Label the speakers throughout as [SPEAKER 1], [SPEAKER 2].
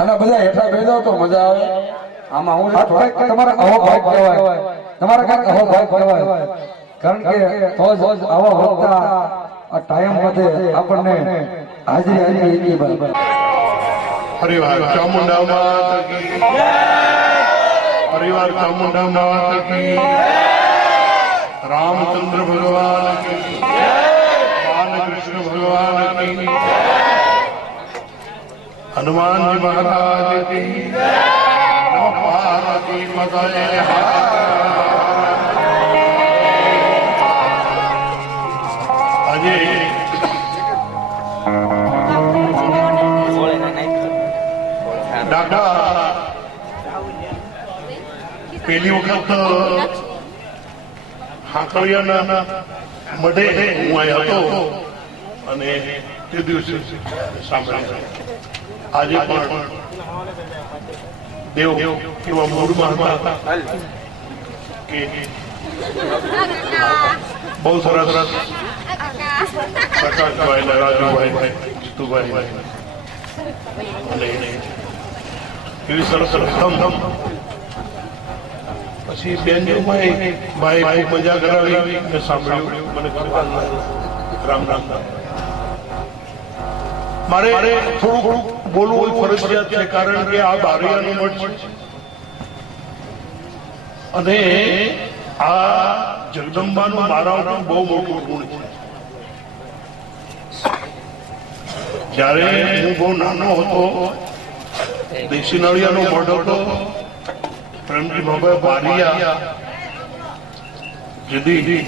[SPEAKER 1] અને બધા હેઠા બેસો તો મજા આવે. આમાં હું
[SPEAKER 2] તમારા અહો ભાગ કહેવાય. તમારા કંઈક અહો ભાગ કહેવાય. કારણ કે તો જ આવા વખતા આ ટાઈમ વધે આપણને હાજરી હાજરી એની બરાબર.
[SPEAKER 3] પરિવાર ચામુંડા માતા પરિવાર ચામુંડા માતા કી રામચંદ્ર ભગવાન કી બાલકૃષ્ણ ભગવાન કી હનુમાનજી મહારાજ કી પાર્વતી પતયે આજે દાદા પેલી વખત હાકળિયાના મઢે હું અહીંયા હતો અને તે દિવસે સાંભળ્યું આજે પણ દેવ એવા મૂળમાં હતા બહુ સરસ સરસ પ્રકાશભાઈ ને રાજુભાઈ જીતુભાઈ. અને એવી સરસ રકમ પછી બેન ભાઈ ભાઈ મજા કરાવી સાંભળ્યું. મને રામ રામ રામ. મારે થોડું ઘણું બોલવું ફરજિયાત છે કારણ કે આ બારિયાનું મઠ છે. અને આ જગદંબાનું મારા ઉપર બહુ મોટું ગુણ છે. જ્યારે હું બહુ નાનો હતો દેશી નળિયાનો મઢ હતો પ્રેમજી બાબા બારિયા જદી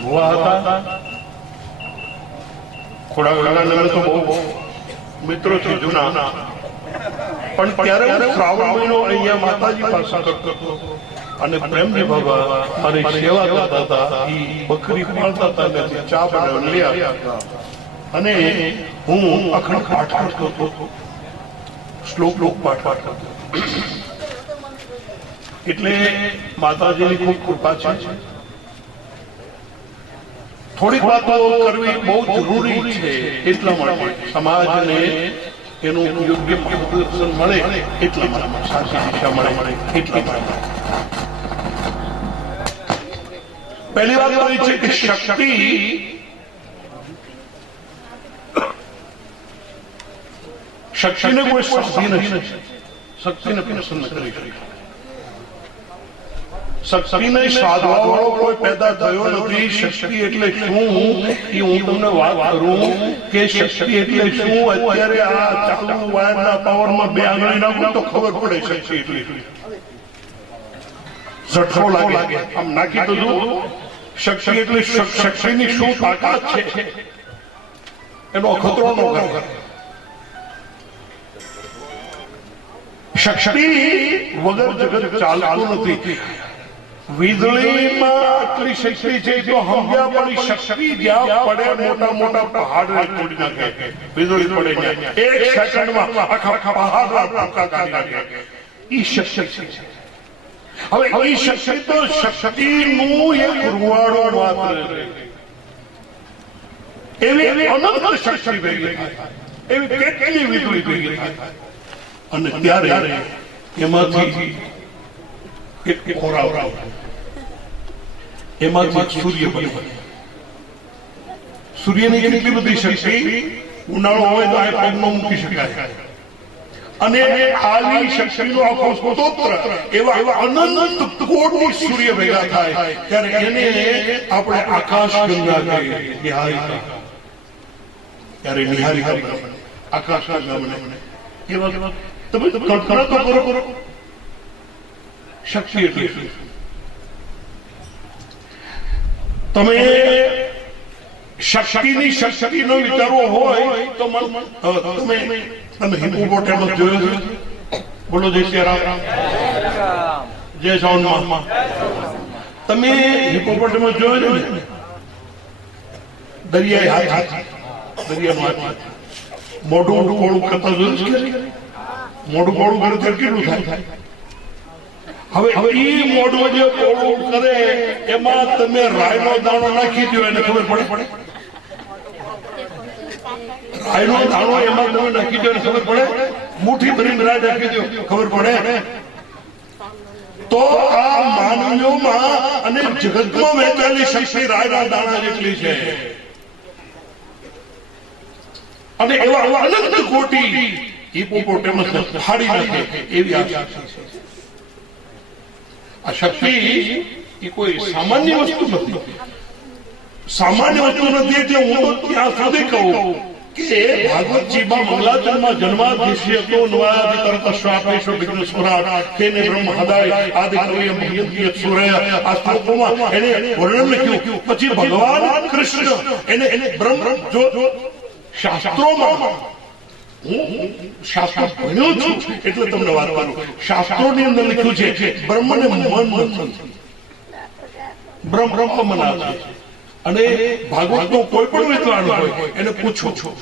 [SPEAKER 3] ભુવા હતા ખોડા ખોડા નગર તો બહુ મિત્રો છે જૂના. પણ ત્યારે હું શ્રાવણ મહિનો અહીંયા માતાજી પાસે કરતો અને પ્રેમ બાબા અને સેવા કરતા હતા. બકરી પાળતા હતા ને ચા લઈ આવ્યા અને હું અખંડ પાઠ કરતો હતો. શ્લોક લોક પાઠ પાઠ કરતો એટલે માતાજીની ખૂબ કૃપા છે. થોડીક વાતો કરવી બહુ જરૂરી છે. એટલા માટે સમાજને એનું યોગ્ય માર્ગદર્શન મળે એટલા માટે સાચી શિક્ષા મળે એટલા માટે. પહેલી વાત એ છે કે શક્તિ શક્તિને કોઈ સાધી નથી. શક્તિને પ્રસન્ન કરી શકે. શક્તિને સાધવા વાળો કોઈ પેદા થયો નથી શક્તિ એટલે શું એ હું તમને વાત કરું કે શક્તિ એટલે શું અત્યારે આ ચાલુ વાયરના પાવરમાં બે આંગળી નાખું તો ખબર પડે શક્તિ એટલે ઝટકો લાગે આમ નાખી તો જુઓ શક્તિ એટલે શક્તિની શું તાકાત છે એનો ખતરો ન કરે શક્તિ વગર જગત ચાલતું નથી વીજળીમાં આટલી શક્તિ છે તો સમજ્યા પણ શક્તિ જ્યાં પડે મોટા મોટા પહાડ તોડી નાખે. વીજળી પડે ત્યાં. એક સેકન્ડમાં આખા આખા પહાડ ભૂકા કાઢી નાખે. ઈ શક્તિ છે. હવે ઈ શક્તિ તો શક્તિનું એક રૂવાડો માત્ર એવી અનંત શક્તિ ભેગી એવી કેટલી વીજળી ભેગી અને ત્યારે એમાંથી એક ખોરાવ એમાંથી સૂર્ય બને. સૂર્યની કેટલી બધી શક્તિ? ઉનાળો હોય તો આ પગમાં મૂકી શકાય. અને આલી શક્તિનો આખો સ્તોત્ર એવા એવા અનંત કોટી સૂર્ય ભેગા થાય ત્યારે એને આપણે આકાશ ગંગા કહીએ નિહારિકા. ત્યારે નિહારિકા આકાશ ગંગા બને. એવા તમે કલ્પના તો કરો કરો. શક્તિ એટલે શું? તમે શક્તિની શક્તિનો વિચારવો હોય તો તમે તમે હિપોપોટેમસ જોયો છે? બોલો જય શ્રી રામ. જય શ્રાવણ તમે હિપોપોટેમસ જોયો છે? ને દરિયાઈ હાથી. દરિયામાં હાથી. મોઢું મોઢું કોળું કરતા જોયું છે? મોઢું કોળું કરે ત્યારે કેટલું થાય? હવે ઈ મોઢું જે કોળું કરે એમાં તમે રાયનો દાણો નાખી દો એને ખબર પડે? પડે. રાયનો દાણો એમાં તમે નાખી દો એને ખબર પડે? મુઠ્ઠી ભરીને રાય નાખી દો ખબર પડે? તો આ માનવીઓમાં અને જગતમાં વહેંચાયેલી શક્તિ રાયના દાણા જેટલી છે. અને એવા એવા અનંત કોટી હિપોપોટેમસ ફાડી નાખે એવી આશા છે. આ શક્તિ એ કોઈ સામાન્ય વસ્તુ નથી. સામાન્ય વસ્તુ નથી એટલે હું તો ત્યાં સુધી કહું કે ભાગવતજીમાં મંગલાચરણમાં જન્માધીશી હતો નવાયાદિ શ્વાપેશો વિઘ્ન સ્વરાટ તેને બ્રહ્મ હદાય આદિ કવિય મહ્યંતીય સૂર્ય આ શ્લોકોમાં એને વર્ણન લખ્યું. પછી ભગવાન કૃષ્ણ એને એને બ્રહ્મ જો શાસ્ત્રોમાં હું શાસ્ત્ર ભણ્યો કોઈ પણ વિદ્વાન હોય, એને પૂછો. છો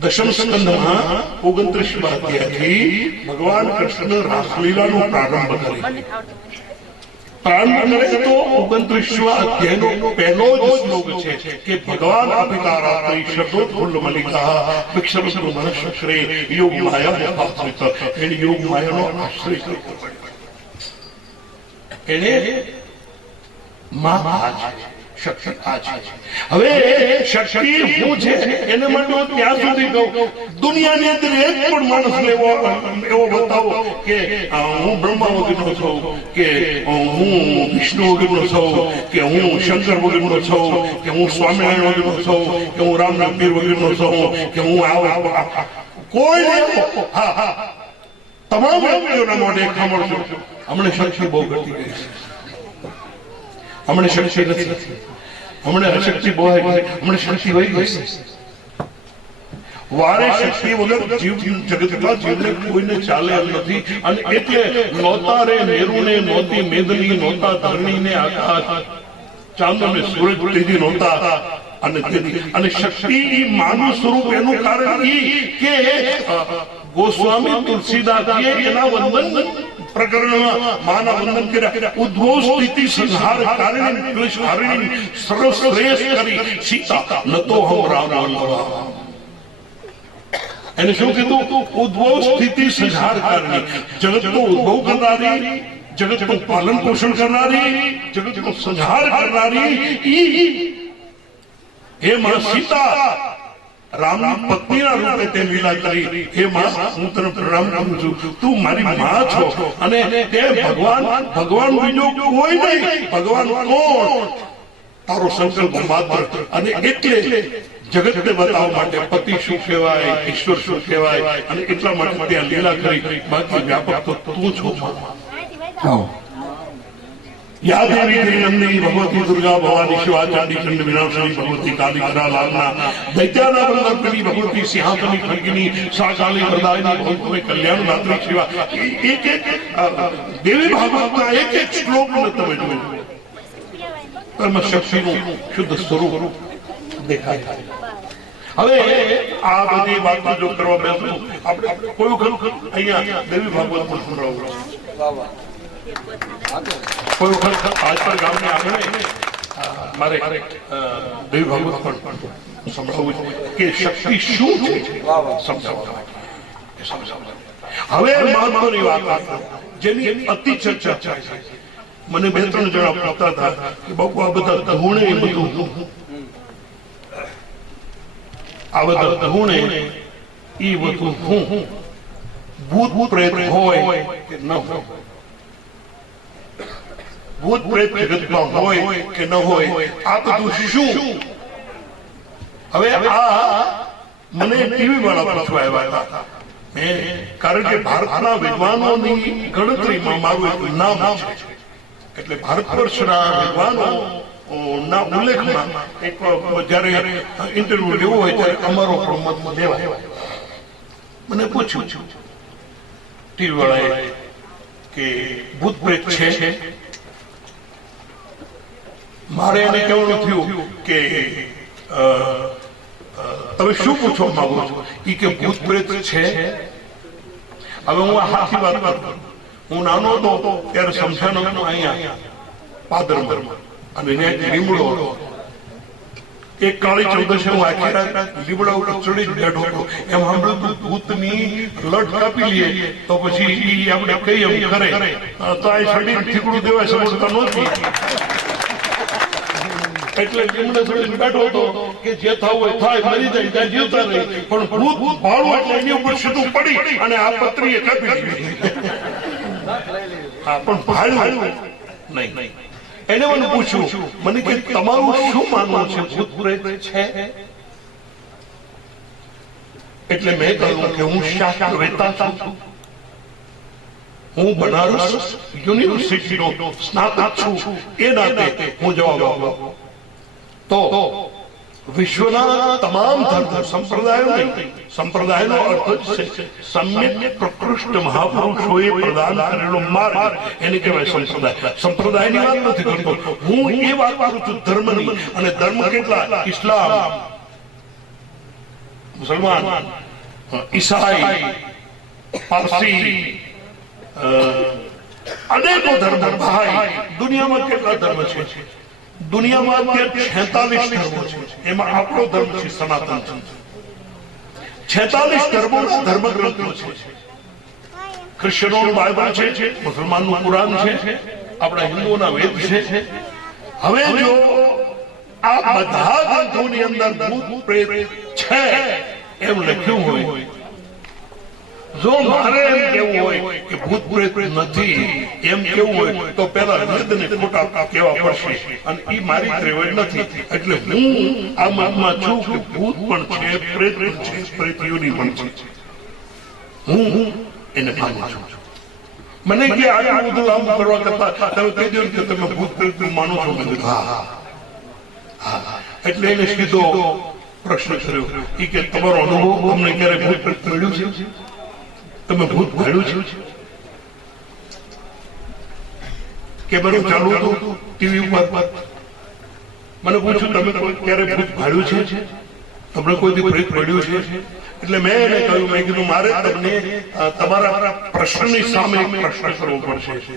[SPEAKER 3] દશમ સ્કંદમાં ઓગણત્રીસ અધ્યાયથી ભગવાન કૃષ્ણ રાસલીલાનો પ્રારંભ કરે પ્રારંભ કરે તો અધ્યાયનો પહેલો જ શ્લોક છે કે ભગવાન અપિતા રાત્રિ શબ્દોત્ફુલ્લ મલિકા વિક્ષરસ્તુ મનશ્રે યોગ માયા આશ્રિત એને યોગ માયાનો આશ્રય કરવો પડે. એને માં છે હવે શક્તિ હું છે, એને માટે ત્યાં સુધી કહું. દુનિયાની અંદર એક પણ માણસ એવો એવો બતાવો કે હું બ્રહ્મા વગરનો છું કે હું વિષ્ણુ વગરનો છું કે હું શંકર વગરનો છું કે હું સ્વામિનારાયણ વગરનો છું કે હું રામનાથ પીર વગરનો છું કે હું આવો કોઈ હા હા તમામ વ્યક્તિઓના મોઢે સાંભળજો હમણાં શક્તિ બહુ ઘટી ગઈ છે હમણાં શક્તિ નથી હમણાં અશક્તિ બહુ હમણાં શક્તિ વહી ગઈ છે વારે શક્તિ વગર જીવ જગતમાં જીવને કોઈને ચાલે એમ નથી. અને એટલે નોતા રે મેરુને નોતી મેદની નોતા ધરણીને આકાશ. ચાંદો ને સૂરજ તેથી નહોતા. અને અને શક્તિ માનવ સ્વરૂપ એનું કારણ ઈ કે ગોસ્વામી તુલસીદાસ એના વંદન પ્રકરણમાં માના વંદન કર્યા. ઉદ્ભવ સ્થિતિ સંહાર કારણે ક્લેશ હારિણી સર્વશ્રેષ્ઠ કરી. સીતા, ન હમ રામ વલ્લભા એને શું કીધું? ઉદ્ભવ સ્થિતિ સંહાર કારણી જગતનો ઉદ્ભવ કરનારી, જગતનું પાલન પોષણ કરનારી, જગતનો સંહાર કરનારી એ માં સીતા રામની પત્નીના રૂપે તે લીલા કરી. હે માં હું તને પ્રણામ કરું છું. તું મારી માં છો અને તે ભગવાન ભગવાન બીજો કોઈ નહીં. ભગવાન કોણ? તારો સંકલ્પ માત્ર અને એટલે જગતને બતાવવા માટે પતિ શું કહેવાય ઈશ્વર શું કહેવાય અને એટલા માટે ત્યાં લીલા કરી બાકી વ્યાપક તો તું છો
[SPEAKER 2] આવો.
[SPEAKER 3] ભગવતી દુર્ગા ભવાની શિવા ચાંદી ચંડ વિનાશની ભગવતી કાલી કરા લાલના દૈત્યાના વલ્લભની ભગવતી સિંહાસની ખડગીની સાકાલી વરદાયની ભગવતી કલ્યાણ દાત્રી શિવા. એક એક દેવી ભાગવતના એક એક શ્લોકને તમે જોજો કર્મ શક્તિનું શુદ્ધ સ્વરૂપ. દેખાય હવે આ બધી વાતો જો કરવા બેસું, આપણે કોઈ વખત અહીંયા દેવી ભાગવત પણ સંભળાવું. કોઈ વખત આજપર ગામને આંગણે મારે દેવી ભાગવત પણ સંભળાવું કે શક્તિ શું છે? સમજાવવા એ હવે મહત્વની વાત જેની અતિ ચર્ચા મને બે ત્રણ જણા પૂછતા હતા કે બાપુ, આ બધા ધૂણે બધું આ બધા ધૂણે એ બધું હું ભૂત પ્રેત હોય કે શું? મને ટીવી વાળા પૂછવા કારણ કે ભારતના વિદ્વાનોની ગણતરીમાં મારું નામ એટલે ભારત વર્ષના વિદ્વાનો ના ઉલ્લેખમાં એક જ્યારે ઇન્ટરવ્યુ લેવો હોય ત્યારે અમારો પણ મત લેવાય. મને પૂછ્યું ટીવી વાળાએ કે ભૂત પ્રેત છે? મારે એને કહેવાનું થયું કે તમે શું પૂછવા માંગો છો? એ કે ભૂત પ્રેત છે. હવે હું હાથી વાત કરું. હું નાનો હતો ત્યારે અહીંયા અહીંયા પાદરમાં. અને લીમડો એક કાળી ચૌદશે હું આખી રાત લીમડા ઉપર ચડી બેઠો હતો. એમ સાંભળ્યું ભૂતની લટ કાપી લઈએ તો પછી આપણે કઈ એમ કરે. તો આ શરીર ઠીકડું દેવાય સમજતા નહોતી. એટલે લીમડે ચડીને બેઠો હતો કે જે થવું હોય થાય મરી જાય ત્યાં જીવતા રહી. પણ ભૂત ભાળું એટલે એની ઉપર સીધું પડી અને આ પત્રીએ કાપી દીધી પણ ભાળ્યું નહીં. એને મને પૂછ્યું મને કે તમારું શું માનવું છે? ભૂત પ્રેત છે? એટલે મેં કહ્યું કે હું શાસ્ત્ર વેતા છું. હું બનારસ યુનિવર્સિટીનો સ્નાતક છું. એ નાતે હું જવાબ આપું. તો વિશ્વના તમામ સંપ્રદાયો સંપ્રદાયનો અર્થ છે સમ્યક પ્રકૃષ્ટ મહાપુરુષોએ પ્રદાન કરેલો માર્ગ એને કહેવાય સંપ્રદાય સંપ્રદાયની વાત નથી કરતો હું એ વાત કરું છું ધર્મની અને ધર્મ કેટલા ઇસ્લામ મુસલમાન ઈસાઈ પારસી અનેકો ધર્મ ભાઈ દુનિયામાં કેટલા ધર્મ છે દુનિયામાં અત્યારે છેતાલીસ ધર્મો છે. એમાં આપણો ધર્મ છે સનાતન છે છેતાલીસ ધર્મો ધર્મ ગ્રંથો છે. ક્રિશ્ચનોનું બાઇબલ છે, મુસલમાનનું કુરાન છે, આપણા હિન્દુઓના વેદ છે. હવે જો આ બધા ગ્રંથોની અંદર છે એમ લખ્યું હોય જો મારે એમ કેવું હોય કે ભૂત પ્રેત નથી એમ કેવું હોય તો પેલા વેદને ખોટા કેવા પડશે અને એ મારી ત્રેવડ નથી એટલે હું આ મનમાં છું કે ભૂત પણ છે પ્રેત પણ છે પ્રેતીઓની પણ છે હું હું એને માનું છું મને કે આ બધું આમ કરવા કરતા તમે કહી દો કે તમે ભૂત પ્રેત માનો છો મને હા હા એટલે એને સીધો પ્રશ્ન કર્યો એ કે તમારો અનુભવ અમને ક્યારે ભૂત પ્રેત મળ્યું છે તમે ભૂત ભાડ્યું છે? કે બધું ચાલુ હતું ટીવી ઉપર? મને પૂછ્યું તમે ક્યારે ભૂત ભાડ્યું છે? તમને કોઈ દી પ્રેત પડ્યું છે? એટલે મેં એને કહ્યું મેં કીધું મારે તમને તમારા પ્રશ્નની સામે એક પ્રશ્ન કરવો પડશે.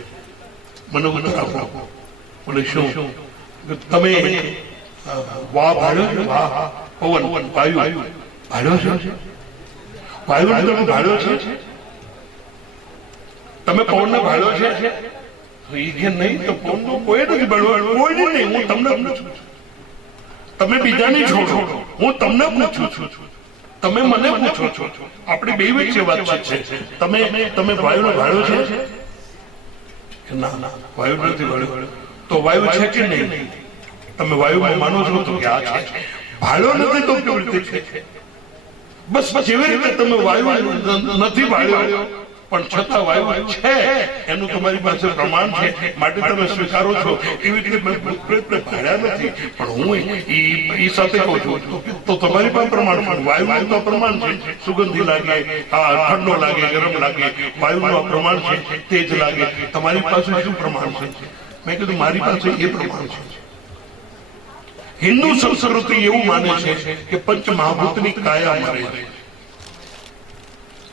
[SPEAKER 3] મને ઉત્તર આપો બોલે શું? તમે વાહ ભાડ્યો છે? વાહ પવન વાયુ. ભાડ્યો છે? વાયુ તમે ભાડ્યો છે? તમે પવનને ભાડો છે? તો ઈ કે નહીં તો પવનનો કોઈ નથી ભાડ્યો કોઈ નહીં. હું તમને પૂછું તમે બીજાની છોડો. હું તમને પૂછું છું. તમે મને પૂછો છો. આપણી બે વચ્ચે વાત છે. તમે તમે વાયુને ભાડો છે? કે ના ના વાયુ નથી ભાડ્યો તો વાયુ છે કે નહીં? તમે વાયુમાં માનો છો તો કે આ છે. ભાડો નથી તો કેવી રીતે છે? બસ એવી રીતે તમે વાયુ નથી ભાળ્યો. પણ છતાં વાયુ છે. એનું તમારી પાસે પ્રમાણ છે. માટે તમે સ્વીકારો છો. એવી રીતે મેં નથી. પણ હું ઈ સાથે કહું છું. તો તમારી પાસે પ્રમાણ છે. વાયુનું તો પ્રમાણ છે. સુગંધી લાગે આ ઠંડો લાગે, ગરમ લાગે. વાયુનું પ્રમાણ છે. તેજ લાગે. તમારી પાસે શું પ્રમાણ છે? મેં કીધું, મારી પાસે એ પ્રમાણ છે. હિન્દુ સંસ્કૃતિ એવું માને છે કે પંચ મહાભૂતની કાયા મરે છે.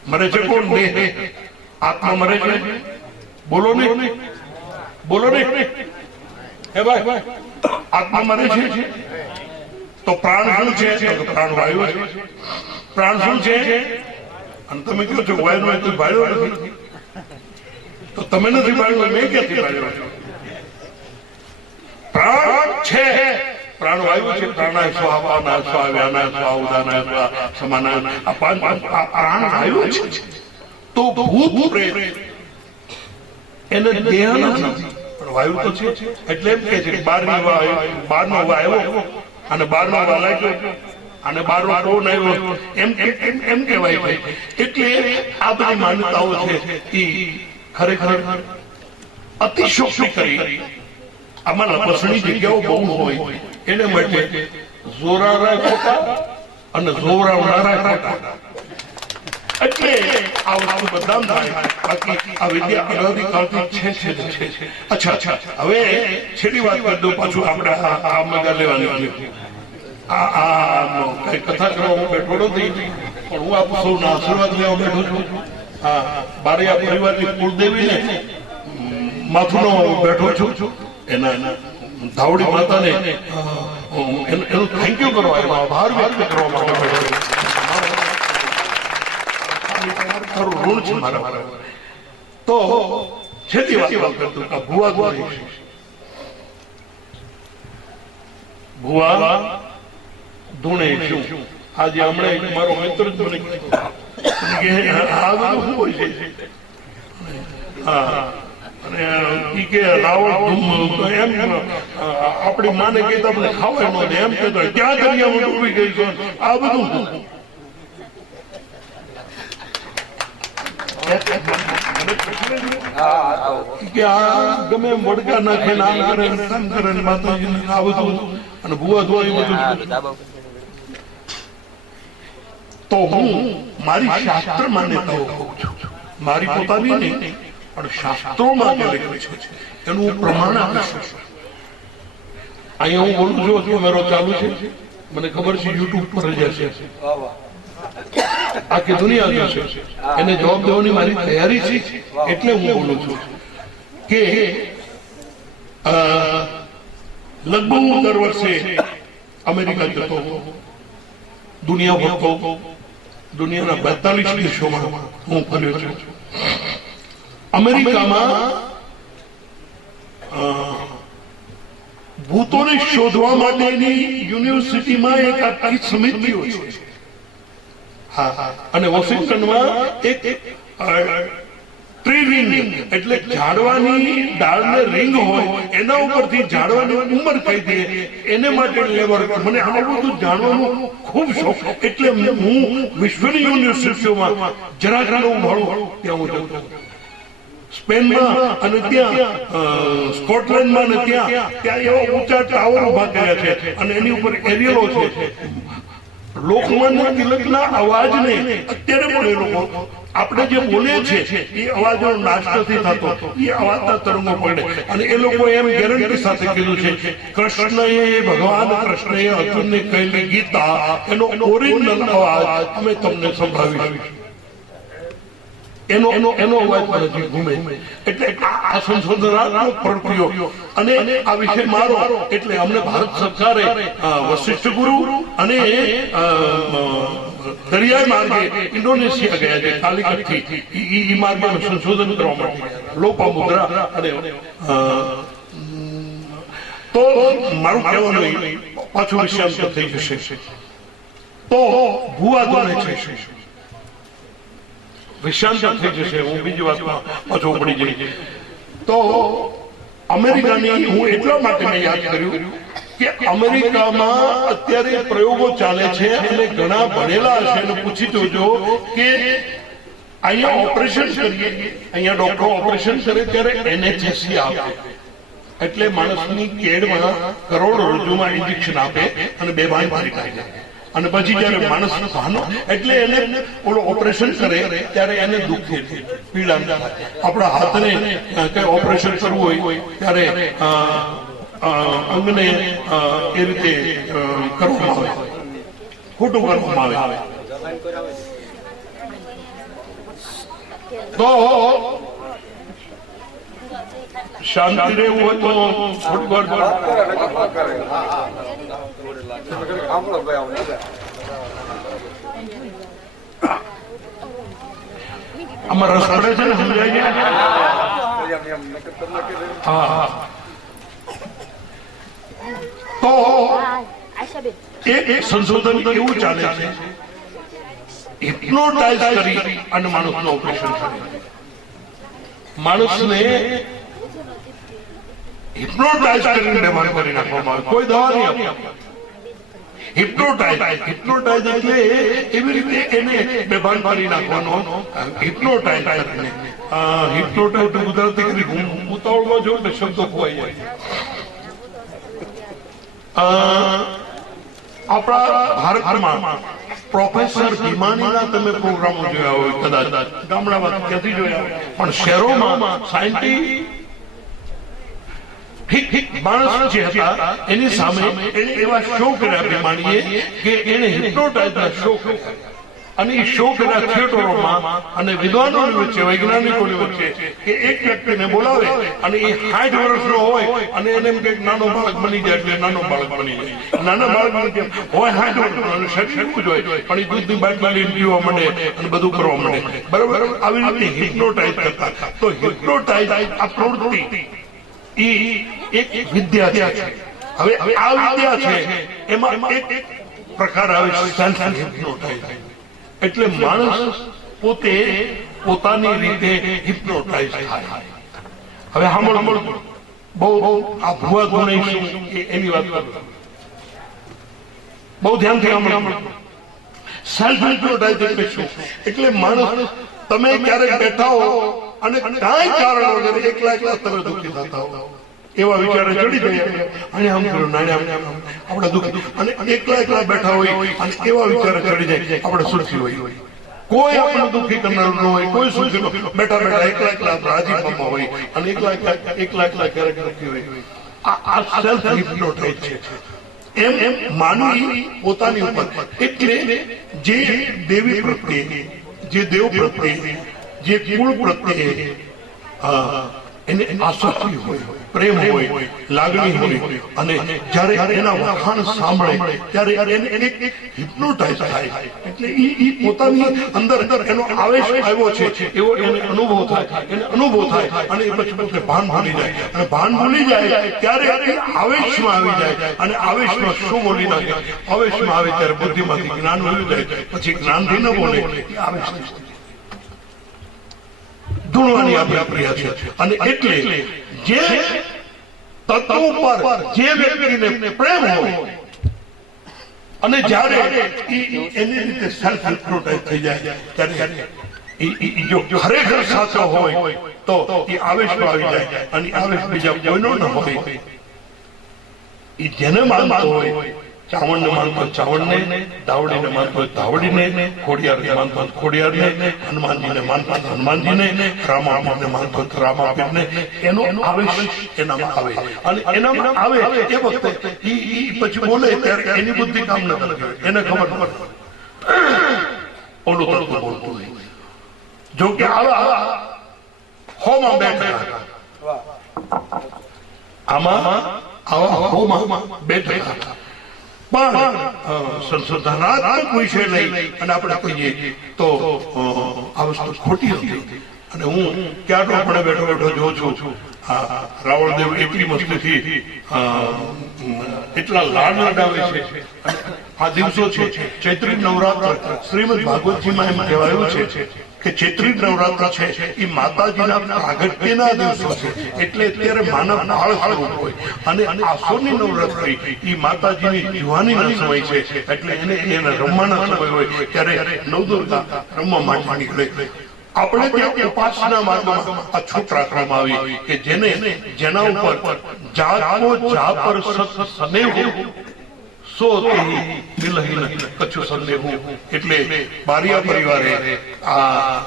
[SPEAKER 3] મરે છે કોણ? દેહ. આત્મા મરે છે. બોલો ને બોલો ને હે ભાઈ આત્મા મરે છે. તો પ્રાણ શું છે? તો પ્રાણ વાયુ છે. પ્રાણ શું છે? અને તમે કહો છો વાયુ નો તો ભાડ્યો નથી. તો તમે નથી ભાડ્યો મેં ક્યાંથી ભાડ્યો પ્રાણ છે. પ્રાણ વાયુ છે. પાનાય સ્વાહ વ્યાનાય સ્વાહ ઉદાનાય સ્વાહ સમાનાય આ પાંચ, આ પ્રાણ વાયુ છે. તો ભૂત પ્રેત. એને દેહ નથી. પણ વાયુ તો છે. એટલે એમ કે છે બાર બારની વાયુ બારનો વાયુ અને બારનો વા લાગ્યો અને બારનો ટોન આવ્યો. એમ એમ એમ કહેવાય છે. એટલે આ બધી માન્યતાઓ છે એ ખરેખર અતિશોક્તિ કરી આમાં લપસણી જગ્યાઓ બહુ હોય. એને માટે જોરારા ખોટા અને જોરાવનારા ખોટા. એટલે આ વસ્તુ બદનામ થાય. બાકી આ વિદ્યા અનાદિકાળથી છે છે. જ છે. અચ્છા અચ્છા. હવે છેલ્લી વાત કરી દઉં પાછું આપણે આ આ મજા લેવાની છે. આ આ કઈ કથા કરવા હું બેઠો નથી પણ હું આપ સૌના આશીર્વાદ લેવા બેઠો છું. હા બારિયા પરિવારની કુળદેવીને માથુનો બેઠો છું. એના ધાવડી માતાને એનું એનું થેન્ક યુ કરવા એનો આભાર વ્યક્ત કરવા માટે બેઠો છું. તારું ઋણ છે મારા. તો છેલ્લી વાત કરતો કે ભુવા ગોરી ભુવા ધૂણે શું? આજે હમણાં મારો મિત્ર જ મને કીધું. શું હોય છે? હા. અને કે રાવણ એમ આપણી માને કે આપણે ખાવાય એમ કહેતો ક્યાં દરિયામાં ડૂબી ગઈ આ બધું તો હું મારી શાસ્ત્ર માન્યતાઓ મારી પોતાની નહીં, પણ શાસ્ત્રોમાં જે એનું પ્રમાણ આપીશ અહીંયા હું બોલું છું કેમેરો ચાલુ છે, મને ખબર છે યુટ્યુબ પર જ હશે. આખી દુનિયા જે છે. એને જવાબ દેવાની મારી તૈયારી છે. એટલે હું બોલું છું કે લગભગ હું દર વર્ષે અમેરિકા જતો દુનિયા ભરતો દુનિયાના બેતાલીસ દેશોમાં હું ફર્યો છું. અમેરિકામાં ભૂતોને શોધવા માટેની યુનિવર્સિટીમાં એક આખી સમિતિઓ છે. અને વોશિંગ્ટનમાં એક ટ્રી રિંગ, એટલે ઝાડવાની રિંગ હોય, એના ઉપરથી ઝાડવાની ઉંમર કહી દે એને માટે લેબર મને આ બધું જાણવાનું ખૂબ શોખ, એટલે હું વિશ્વની યુનિવર્સિટીઓમાં જરા જરા હું ત્યાં હું જતો સ્પેનમાં અને ત્યાં સ્કોટલેન્ડમાં અને ત્યાં ત્યાં એવા ઊંચા ટાવર ઊભા કર્યા છે, અને એની ઉપર એરિયલો છે. લોકમાન્ય તિલકના અવાજને અત્યારે એ લોકો આપણે જે બોલીએ છીએ એ અવાજનો નાશ નથી થતો. એ અવાજના તરંગો પડે અને એ લોકો એમ ગેરંટી સાથે કીધું છે કૃષ્ણએ ભગવાન કૃષ્ણએ અર્જુનને કહેલી ગીતા, એનો ઓરિજિનલ અવાજ અમે તમને સંભળાવીશું. એનો એનો એનો અવાજ પણ ઘૂમે. એટલે આ આ સંશોધનાત્મક પ્રવૃત્તિઓ. અને આ વિષય મારો એટલે અમને ભારત સરકારે વશિષ્ઠ ગુરુ અને અ, અ, દરિયાઈ માર્ગે ઇન્ડોનેશિયા ગયા છે કાલિકટથી ઈ- ઈ ઈ માર્ગે અમે સંશોધન કરવા માટે. લોપામુદ્રા અને તો મારું કહેવાનું પાછું વિષયાંત થઈ જશે. તો ભૂવા દ્વારા છે. વિષાંત થઈ જશે હું બીજી વાતમાં પાછો પડી જઈ તો અમેરિકાની હું એટલા માટે મેં યાદ કર્યું કે અમેરિકામાં અત્યારે પ્રયોગો ચાલે છે અને ઘણા ભણેલા હશે અને પૂછી જોજો કે અહીંયા ઓપરેશન કરીએ અહીંયા ડોક્ટરો ઓપરેશન કરે ત્યારે એનએચએસસી આપે એટલે માણસની કેડમાં કરોડ રજુમાં ઇન્જેક્શન આપે અને બેભાન મારી નાખે અને પછી જયારે માણસ ભાનો એટલે એને ઓલો ઓપરેશન કરે ત્યારે એને દુઃખ પીડા આપણા હાથને કઈ ઓપરેશન કરવું હોય ત્યારે અંગને એ રીતે કરવામાં આવે. ખોટું કરવામાં આવે. તો શાંતિ તો આમાં રસ છે ને હા તો એક સંશોધન કેવું ચાલે છે હિપ્નોટાઇઝ કરી અને માણસનું ઓપરેશન કરે માણસને હિપ્નોટાઇઝ કરીને બેમાન કરી નાખવામાં આવે. કોઈ દવા નહીં હિપ્નોટાઇઝ હિપ્નોટાઇઝ એટલે એવી રીતે એને બેભાન કરી નાખવાનો. હિપ્નોટાઇઝ કરીને. હિપ્નોટાઇઝ ગુજરાતી કરી ઉતાવળમાં જોઉં ને શબ્દો ખોવાઈ જાય. આપણા ભારતમાં પ્રોફેસર ભીમાનીના તમે પ્રોગ્રામો જોયા હોય કદાચ. ગામડામાં ક્યાંથી જોયા? પણ શહેરોમાં સાયન્ટિસ્ટ માણસ જે હતા એની સામે એને એવા શો કર્યા ભીમાણીએ કે એને હિપ્નોટાઇઝના શો કર્યા અને એ શો કર્યા થિયેટરોમાં અને વિદ્વાનોની વચ્ચે વૈજ્ઞાનિકોની વચ્ચે કે એક વ્યક્તિને બોલાવે અને એ સાઠ વર્ષનો હોય અને એને એમ કે નાનો બાળક બની જાય એટલે નાનો બાળક બની જાય. નાના બાળક જેમ હોય સાઠ વર્ષનો અને શરીર જ હોય. પણ એ દૂધની બાટલી લઈને પીવા માંડે અને બધું કરવા માંડે. બરાબર? આવી રીતે હિપ્નોટાઇઝ કરતા તો હિપ્નોટાઇઝ આ પ્રવૃત્તિ. એ એક વિદ્યા છે. હવે આ વિદ્યા છે એમાં એક પ્રકાર આવે છે સેલ્ફ એટલે માણસ પોતે પોતાની રીતે હિપ્નોટાઇઝ થાય. હવે સાંભળો બહુ આ ભૂવા ગુનાઈ એની વાત કરું બહુ ધ્યાનથી સાંભળો સેલ્ફ હિપ્નોટાઇઝ એટલે શું એટલે માણસ તમે ક્યારેક બેઠા હો અને કાંઈ કારણ વગર એકલા એકલા તમે દુઃખી થતા હો. એવા વિચારે ચડી જાય અને આમ કર્યું નાણે આપણે દુઃખી. અને એકલા એકલા બેઠા હોય અને એવા વિચારે ચડી જાય. આપણે સુખી હોય. કોઈ આપણને દુઃખી કરનાર ન હોય, કોઈ સુખી બેઠા બેઠા એકલા એકલા રાજીપામાં હોય અને એકલા એકલા એકલા એકલા ક્યારેક દુઃખી હોય. આ સેલ્ફ હિપ્નોટાઇઝ છે. એમ એમ માનવી પોતાની ઉપર. એટલે જે દેવી પ્રત્યે, જે દેવ પ્રત્યે જે કુળ પ્રત્યે એને આસક્તિ હોય, પ્રેમ હોય, લાગણી હોય, અને જ્યારે એના વખાણ સાંભળે, ત્યારે એને એને હિપ્નોટાઇઝ થાય. એટલે ઈ ઈ પોતાની અંદર અંદર એનો આવેશ આવ્યો છે, એવો એને અનુભવ થાય. એને અનુભવ થાય અને એ પછી પોતે ભાન ભૂલી જાય. અને ભાન ભૂલી જાય ત્યારે આવેશમાં આવી જાય. અને આવેશમાં શું બોલી નાખે? આવેશમાં આવે ત્યારે બુદ્ધિમાંથી જ્ઞાન મળી જાય પછી જ્ઞાનથી ન બોલે સ્થિતિ ધૂણવાની આપણી ક્રિયા છે. અને એટલે જે તત્વો પર જે વ્યક્તિને પ્રેમ હોય અને જ્યારે એની રીતે સેલ્ફ હિપ્નોટાઇઝ થઈ જાય ત્યારે જો ખરેખર સાચો હોય તો એ આવેશમાં આવી જાય અને આવેશ બીજા કોઈનો ન હોય. એ જેને માનતો હોય ચાવણને માનતો ચાવણને દાવડીને માનતો હોય દાવડીને ખોડિયારને માનતો ખોડિયારને હનુમાનજીને માનતો હનુમાનજીને રામાપીરને માનતો રામાપીરને એનો આવેશ એનામાં આવે અને એનામાં આવે એ વખતે પછી બોલે ત્યારે એની બુદ્ધિ કામ ન કરે એને ખબર ખબર ઓલું તત્વ બોલતું નહીં જો કે આવા હોમાં બેઠા આમાં આવા હોમાં બેઠા પણ સંશોધનાત્મક વિષય લઈ અને આપણે કહીએ તો આ વસ્તુ ખોટી હતી. અને હું ક્યારનો પણ બેઠો બેઠો જોઉં છું રાવણ રાવણદેવ એટલી મસ્તીથી અ, એટલા લાડ લડાવે છે. આ દિવસો છે ચૈત્રી નવરાત્ર શ્રીમદ ભાગવતજીમાં એમ કહેવાયું છે કે ચૈત્રી નવરાત્ર છે, એ માતાજીના પ્રાગટ્યના દિવસો છે. એટલે અત્યારે માનવ બાળ સ્વરૂપ હોય. અને આસોની નવરાત્રી, એ માતાજીની જુવાનીના સમય છે. એટલે એને એને રમવાના સમય હોય, ત્યારે નવદુર્ગા રમવા માટે નીકળે. આપણે ત્યાં ઉપાસના માર્ગમાં અછૂત રાખવામાં આવી કે જેને જેના ઉપર જાગો જા પર કચ્છુ સંદેહું. એટલે બારિયા પરિવારે આ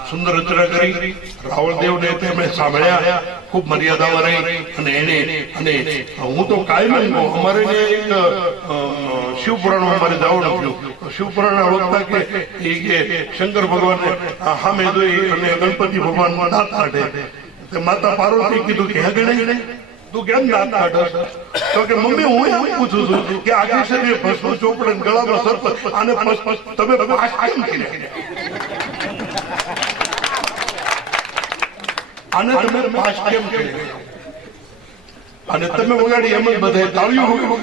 [SPEAKER 3] સુંદર રચના કરી રાવણદેવને તેમણે સાંભળ્યા, ખૂબ મર્યાદામાં રહી અને એને અને હું તો કાયમ અમારે જે એક શિવપુરાણમાં અમારે જવાનું થયું. શિવપુરાણ વખતા કે એ કે શંકર ભગવાનને હામે જોઈ અને ગણપતિ ભગવાન દાંત કાઢે. માતા પાર્વતી કીધું કે, હે ગણે તું કેમ દાંત કાઢસ તો કે મમ્મી, હું એમ પૂછું છું કે આખી શરીર ભસ્મ ચોપડે ગળામાં સર્પ આને તમે પાસ તમે પાસ કેમ અને તમે વગાડી એમ જ બધા તાળીઓ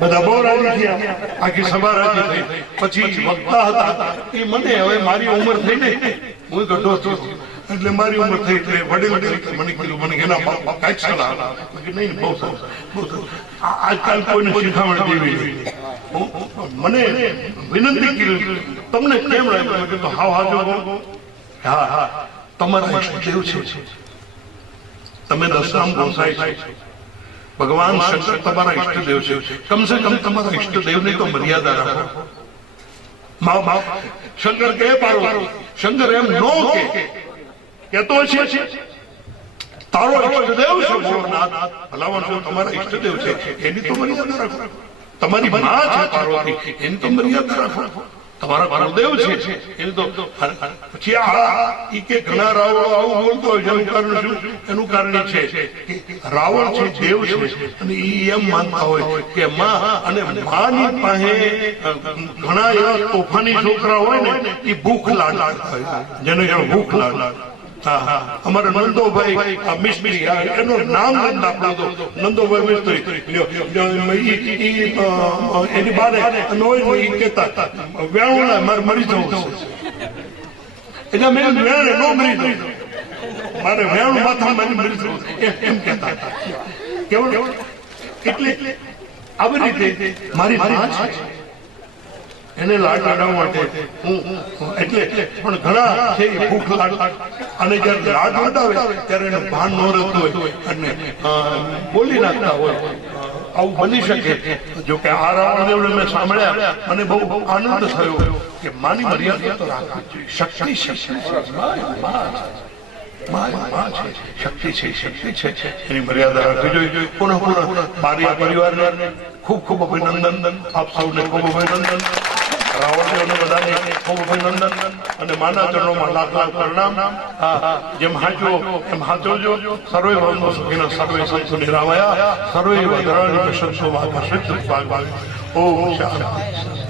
[SPEAKER 3] બધા બહુ રાજી થયા. આખી સભા રાજી થઈ. પછી વક્તા હતા. એ મને, હવે મારી ઉંમર થઈ ને હું ગઢો છું. એટલે મારી ઉંમર થઈ એટલે વડીલ મને કીધું, મને એના બાપ કાંઈક સલાહ. નહીં બહુ સરસ આજકાલ કોઈને શીખામણ દેવી મને વિનંતી કરી તમને કેમ લાગ્યું મેં કીધું હા હા હા હા, તમારા દેવ છે? તમે દસરામ ગોસાઈ છે. ભગવાન શંકર તમારા ઈષ્ટદેવ છે. કમસે કમ તમારા ઈષ્ટદેવની તો મર્યાદા રાખો. મા, બાપ, શંકર કે પારો શંકર એમ નો કે કેતો છે, તારો ઈષ્ટદેવ છે ભોળાનાથ. ભલામણ છે તમારા ઈષ્ટદેવ છે. એની તો મર્યાદા રાખો. તમારી માં છે પાર્વતી. એની તો મર્યાદા રાખો. તમારા ગુરુદેવ છે. એની તો પછી આ ઈ કે ઘણા રાવણો આવું બોલતો હોય એનું કારણ શું? એનું કારણ છે કે રાવણ છે, દેવ છે. અને ઈ એમ માનતા હોય કે માં અને માની પાસે ઘણા એવા તોફાની છોકરા હોય ને એ ભૂખ લાગતા હોય. જેને ભૂખ લાગ હા હા અમારા નંદોભાઈ મિસ્ત્રી એનું નામ નંદ આપણું હતું નંદોભાઈ મિસ્ત્રી એની બારે કહેતા વેણું મારે મરી જવું એટલે મેં વેણે નો મરી જવું. મારે વેણું માથા મારી મરી જવું એમ- કેતા કેવું એટલે આવી રીતે મારી મારી એને લાડ લાડવા માટે. હું એટલે, પણ ઘણા છે ભૂખ લાડ અને જ્યારે લાડ લડાવે ત્યારે એને ભાન ન રહેતું હોય. અને બોલી નાખતા હોય. આવું બની શકે. જો કે આ રાવણદેવને મેં સાંભળ્યા. મને બહુ આનંદ થયો કે માની મર્યાદા તો રાખવી જોઈએ. શક્તિ શક્તિ શક્તિ છે શક્તિ છે. એની મર્યાદા રાખવી જોઈએ. પુનઃ બારિયા પરિવારને ખૂબ ખૂબ અભિનંદન. આપ સૌને ખૂબ અભિનંદન. રાવણદેવને બધાને ખૂબ અભિનંદન અને માના ચરણોમાં લાખ લાખ પ્રણામ. જેમ હાચો એમ હાચોજો સર્વે ભવનો સુખીના સર્વે સંતો નિરાવયા સર્વે ભદ્રાણી પ્રશંસો વાઘ સિદ્ધ ભાગ ભાગ ઓમ શાંતિ.